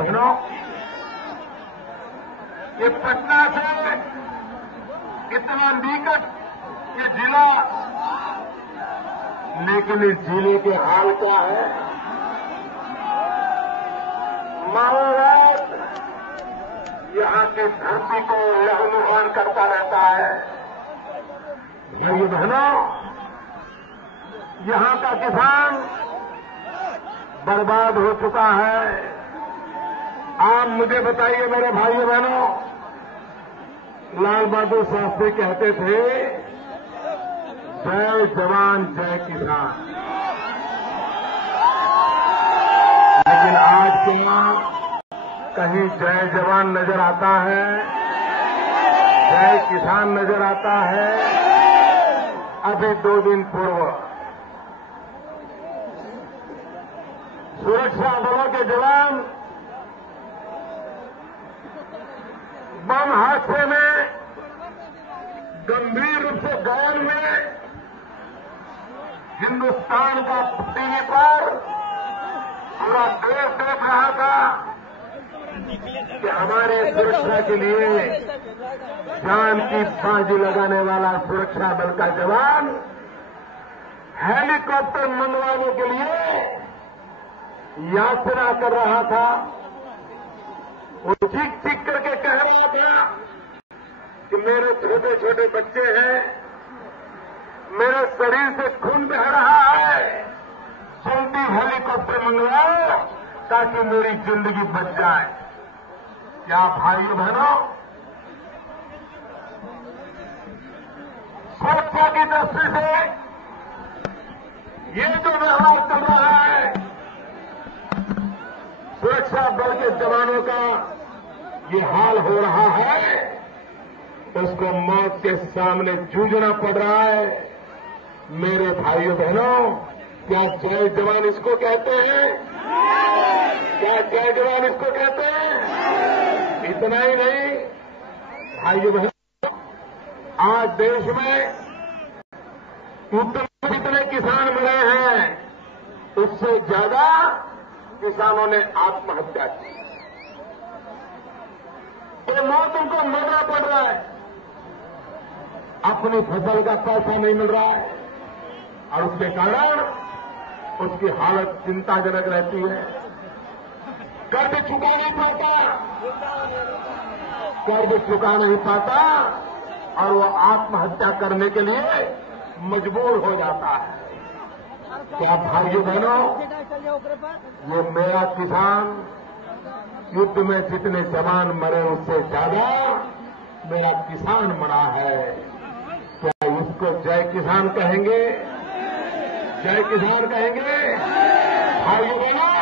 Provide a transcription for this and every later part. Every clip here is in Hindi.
बहनों, ये पटना से इतना निकट ये जिला, लेकिन इस जिले के हाल क्या है? माओवाद यहां की धरती को लहूलुहान करता रहता है। भाइयों बहनों, यहां का किसान बर्बाद हो चुका है। आप मुझे बताइए मेरे भाइयों बहनों, लाल बहादुर शास्त्री कहते थे जय जवान जय किसान, लेकिन आज क्या कहीं जय जवान नजर आता है, जय किसान नजर आता है? अभी 2 दिन पूर्व सुरक्षा बलों के जवान बम हादसे में गंभीर रूप से घायल हुए। हिंदुस्तान का टीवी पर पूरा देश देख रहा था कि हमारे सुरक्षा के लिए जान की बाजी लगाने वाला सुरक्षा बल का जवान हेलीकॉप्टर मंगवाने के लिए यात्रा कर रहा था। वो चीख चीख करके कह रहा था कि मेरे छोटे छोटे बच्चे हैं, मेरे शरीर से खून बह रहा है, जल्दी हेलीकॉप्टर मंगवाओ ताकि मेरी जिंदगी बच जाए। क्या भाइयों बहनों, सुरक्षा की दृष्टि से ये जो व्यवहार चल रहा है, सुरक्षा बल के जवानों का ये हाल हो रहा है, उसको मौत के सामने जूझना पड़ रहा है। मेरे भाइयों बहनों, क्या जय जवान इसको कहते हैं? क्या जय जवान इसको कहते हैं? इतना ही नहीं भाइयों बहनों, आज देश में जितने किसान मरे हैं उससे ज्यादा किसानों ने आत्महत्या की। ये मौत उनको मरना पड़ रहा है, अपनी फसल का पैसा नहीं मिल रहा है और उसके कारण उसकी हालत चिंताजनक रहती है। कर्ज चुका नहीं पाता, कर्ज चुका नहीं पाता और वो आत्महत्या करने के लिए मजबूर हो जाता है। क्या भाइयों बहनों, ये मेरा किसान युद्ध में जितने जवान मरे उससे ज्यादा मेरा किसान मरा है। क्या इसको जय किसान कहेंगे? जय किसान कहेंगे? भाइयों बहनों,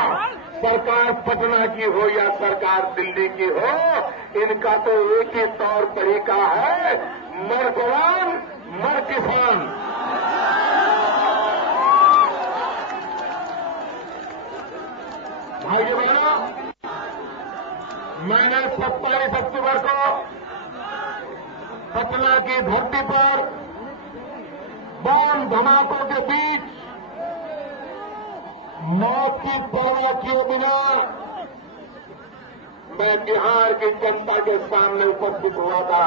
सरकार पटना की हो या सरकार दिल्ली की हो, इनका तो एक ही तौर तरीका है, मर जवान मर किसान। भाइयों बहनों, मैंने 27 अक्टूबर को पटना की धरती पर बम धमाकों के बीच मौत की परवाह किए बिना मैं बिहार की जनता के सामने उपस्थित हुआ था।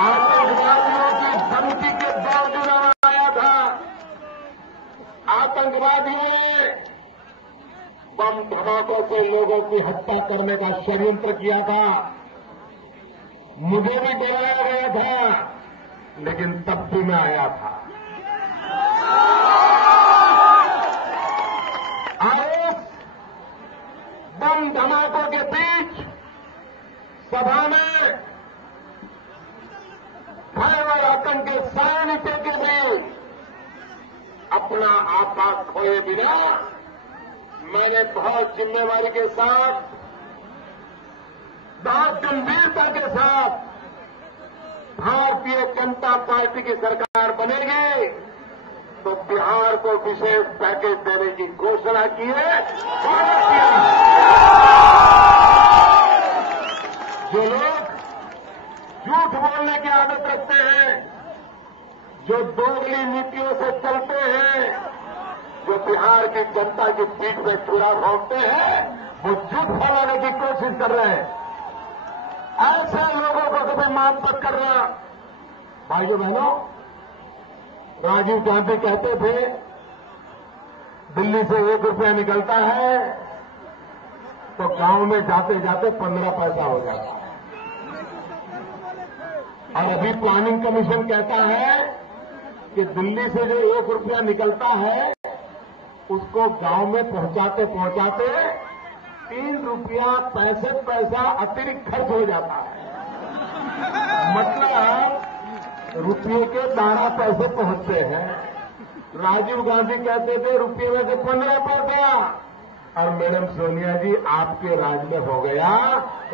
आतंकवादियों की धमकी के बावजूद आया था। आतंकवादियों ने बम धमाकों से लोगों की हत्या करने का षड्यंत्र किया था। मुझे भी डराया गया था, लेकिन तब भी मैं आया था। और बम धमाकों के बीच सभा में भय और आतंक के सानिध्य के बीच अपना आपा खोए बिना मैंने बहुत जिम्मेवारी के साथ, बहुत गंभीरता के साथ भारतीय जनता पार्टी की सरकार बनेगी तो बिहार को विशेष पैकेज देने की घोषणा की है। जो लोग झूठ बोलने की आदत रखते हैं, जो दोगली नीतियों से चलते हैं, जो बिहार की जनता की पीठ में चूड़ा भोंकते हैं, वो झूठ फैलाने की कोशिश कर रहे हैं। ऐसे लोगों को कभी माफ मत करना। भाइयों बहनों, राजीव गांधी कहते थे दिल्ली से 1 रुपया निकलता है तो गांव में जाते जाते 15 पैसा हो जाता है। और अभी प्लानिंग कमीशन कहता है कि दिल्ली से जो 1 रुपया निकलता है उसको गांव में पहुंचाते पहुंचाते 3 रुपया 65 पैसा अतिरिक्त खर्च हो जाता है। मतलब रुपये के 12 पैसे पहुंचते हैं। राजीव गांधी कहते थे रुपये में से 15 पैसा, और मैडम सोनिया जी आपके राज में हो गया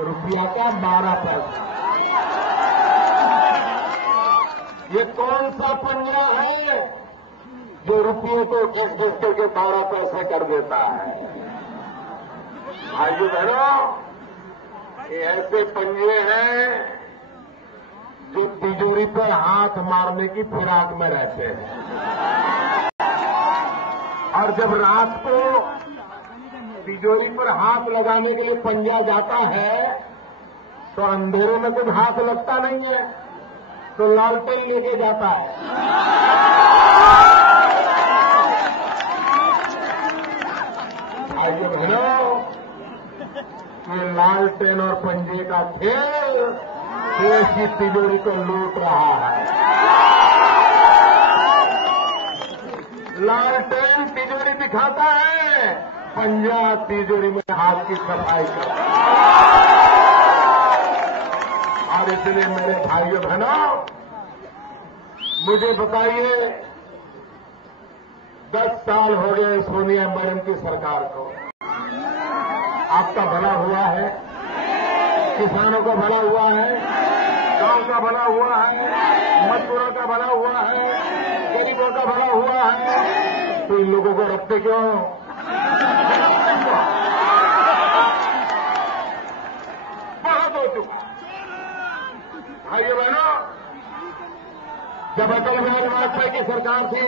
रुपया का 12 पैसा। ये कौन सा पंजा है जो रुपये को घिस घिस करके 12 पैसे कर देता है? भाइयों बहनों, ये ऐसे पंजे हैं जो तिजोरी पर हाथ मारने की फिराक में रहते हैं, और जब रात को तिजोरी पर हाथ लगाने के लिए पंजा जाता है तो अंधेरे में कुछ हाथ लगता नहीं है, तो लालटेन लेके जाता है। भाइयों बहनों, ये लालटेन और पंजे का खेल देश की तिजोरी को लूट रहा है। लालटेन तिजोरी दिखाता है, पंजा तिजोरी में हाथ की सफाई करता है। और इसलिए मेरे भाइयों बहनों, मुझे बताइए 10 साल हो गए सोनिया मैडम की सरकार को। आपका भला हुआ है, किसानों का भला हुआ है, गांव का भला हुआ है, मजदूरों का भला हुआ है, गरीबों का भला हुआ है, तो इन लोगों को रखते क्यों? बहुत हो चुका। भाइयों बहनों, जब अटल बिहारी वाजपेयी की सरकार थी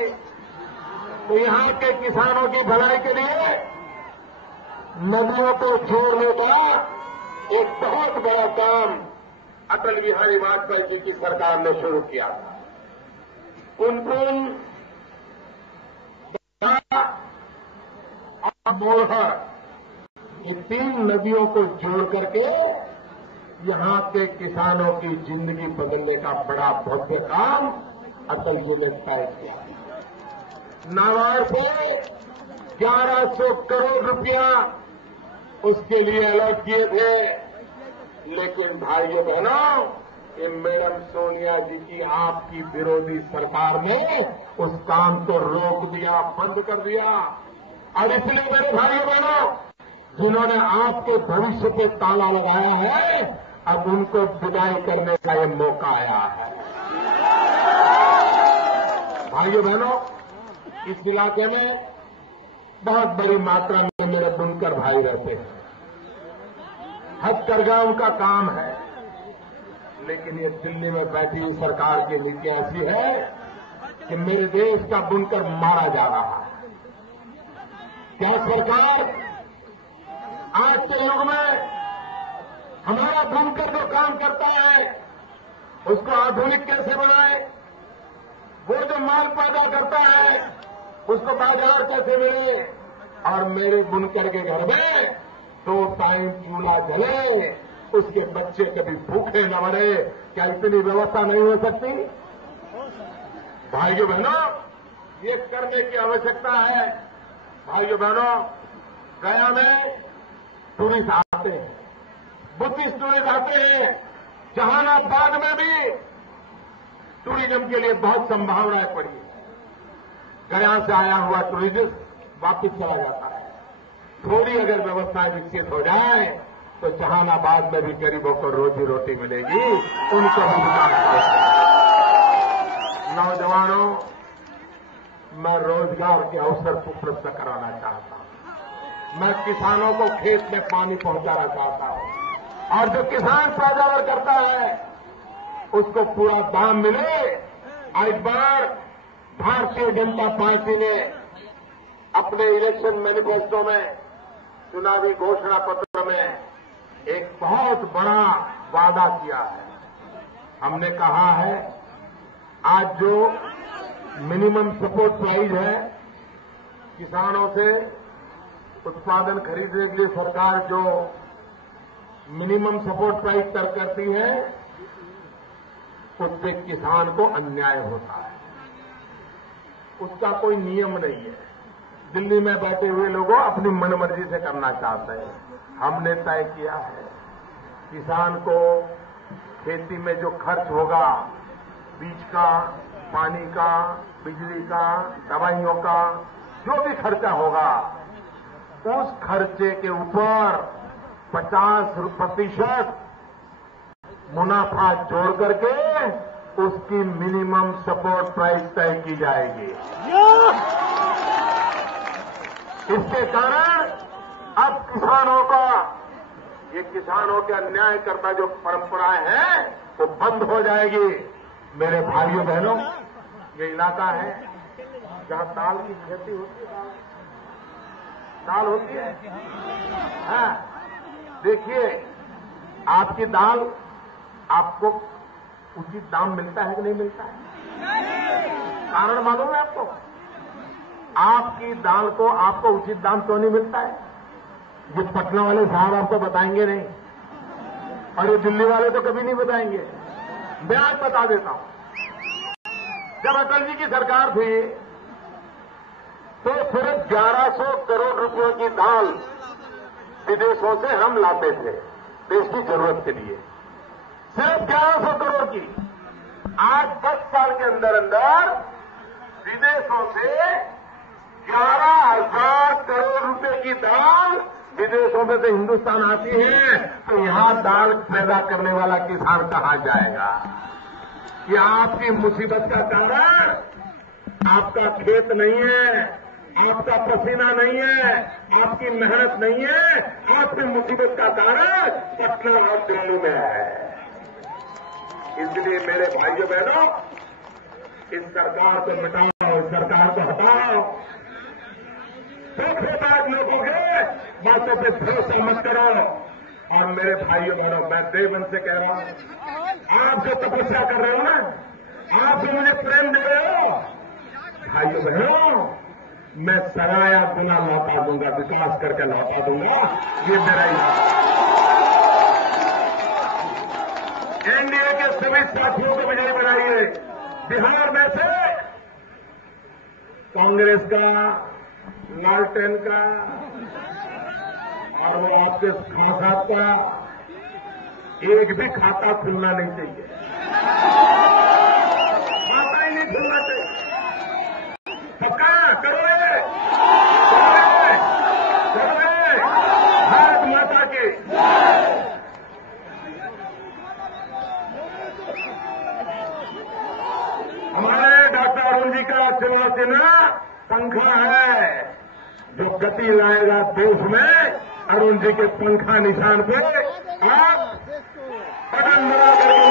तो यहां के किसानों की भलाई के लिए नदियों को जोड़ने का एक बहुत बड़ा काम अटल बिहारी वाजपेयी जी की सरकार ने शुरू किया था। पुनपुन और मोरहर, ये 3 नदियों को जोड़ करके यहां के किसानों की जिंदगी बदलने का बड़ा भव्य काम अटल जी ने तय किया। नाबार्ड से 1100 करोड़ रुपया उसके लिए अलॉट किए थे, लेकिन भाइयों बहनों, ये मैडम सोनिया जी की आपकी विरोधी सरकार ने उस काम को रोक दिया, बंद कर दिया। और इसलिए मेरे भाइयों बहनों, जिन्होंने आपके भविष्य पे ताला लगाया है, अब उनको विदाई करने का ये मौका आया है। भाइयों बहनों, इस इलाके में बहुत बड़ी मात्रा में मेरे बुनकर भाई रहते हैं। हथकरघा उनका काम है, लेकिन ये दिल्ली में बैठी हुई सरकार की नीति ऐसी है कि मेरे देश का बुनकर मारा जा रहा है। क्या सरकार आज के युग में हमारा बुनकर जो काम करता है उसको आधुनिक कैसे बनाए? वो जो माल पैदा करता है उसको बाजार कैसे मिले? और मेरे बुनकर के घर में 2 टाइम चूल्हा जले, उसके बच्चे कभी भूखे न मरे, क्या इतनी व्यवस्था नहीं हो सकती? भाइयों बहनों, ये करने की आवश्यकता है। भाइयों बहनों, गया में टूरिस्ट आते हैं, बुद्धिस्ट टूरिस्ट आते हैं। जहानाबाद में भी टूरिज्म के लिए बहुत संभावनाएं पड़ी है। गया से आया हुआ टूरिस्ट वापिस चला जाता है। थोड़ी अगर व्यवस्थाएं विकसित हो जाए तो जहानाबाद में भी गरीबों को रोजी रोटी मिलेगी, उनको भी विकास मिलेगा। नौजवानों, मैं रोजगार के अवसर उपलब्ध कराना चाहता हूं। मैं किसानों को खेत में पानी पहुंचाना चाहता हूं, और जो किसान पैदावार करता है उसको पूरा दाम मिले। इस बार भारतीय जनता पार्टी ने अपने इलेक्शन मैनिफेस्टो में, चुनावी घोषणा पत्र में एक बहुत बड़ा वादा किया है। हमने कहा है आज जो मिनिमम सपोर्ट प्राइस है, किसानों से उत्पादन खरीदने के लिए सरकार जो मिनिमम सपोर्ट प्राइस तय करती है, उससे किसान को अन्याय होता है। उसका कोई नियम नहीं है। दिल्ली में बैठे हुए लोगों अपनी मनमर्जी से करना चाहते हैं। हमने तय किया है किसान को खेती में जो खर्च होगा, बीज का, पानी का, बिजली का, दवाइयों का, जो भी खर्चा होगा, उस खर्चे के ऊपर 50% मुनाफा जोड़ करके उसकी मिनिमम सपोर्ट प्राइस तय की जाएगी। इसके कारण अब किसानों का, ये किसानों के अन्याय करता जो परंपराएं हैं वो बंद हो जाएगी। मेरे भाइयों बहनों, ये इलाका है जहां दाल की खेती होती है। दाल होती है, हाँ। देखिए, आपकी दाल आपको उचित दाम मिलता है कि नहीं मिलता है? कारण मालूम है आपको? आपकी दाल को आपको उचित दाम क्यों नहीं मिलता है? ये पटना वाले साहब आपको बताएंगे नहीं, और ये दिल्ली वाले तो कभी नहीं बताएंगे। मैं आज बता देता हूं। जब अटल जी की सरकार थी तो सिर्फ 1100 करोड़ रुपयों की दाल विदेशों से हम लाते थे देश की जरूरत के लिए, सिर्फ 1100 करोड़ की। आज 10 साल के अंदर अंदर विदेशों से 11,000 करोड़ रुपए की दाल विदेशों में से हिंदुस्तान आती है, तो यहां दाल पैदा करने वाला किसान कहां जाएगा? ये आपकी मुसीबत का कारण आपका खेत नहीं है, आपका पसीना नहीं है, आपकी मेहनत नहीं है। आपकी मुसीबत का कारण पटना और दिल्ली में है। इसलिए मेरे भाइयों बहनों, इस सरकार को मिटाओ, इस सरकार को हटाओ। धोखेबाज लोगों के बातों पे भरोसा मत करो। और मेरे भाइयों बहनों, मैं देवन से कह रहा हूं, आप जो तपस्या कर रहे हो ना, आप जो मुझे प्रेम दे रहे हो, भाइयों बहनों, मैं सराया गुना लौटा दूंगा, विकास करके लौटा दूंगा। ये मेरा एनडीए के सभी साथियों को विजयी बनाइए। बिहार में से कांग्रेस का, लालटेन का और वो आपके खान साहब का एक भी खाता खुलना नहीं चाहिए। खाता ही नहीं खुलना चाहिए। पक्का करोगे? भारत माता की। हमारे डॉक्टर अरुण जी का चुनाव चिन्ह पंखा है। जो गति लाएगा देश में, अरुण जी के पंखा निशान पे आप बटन दबा करके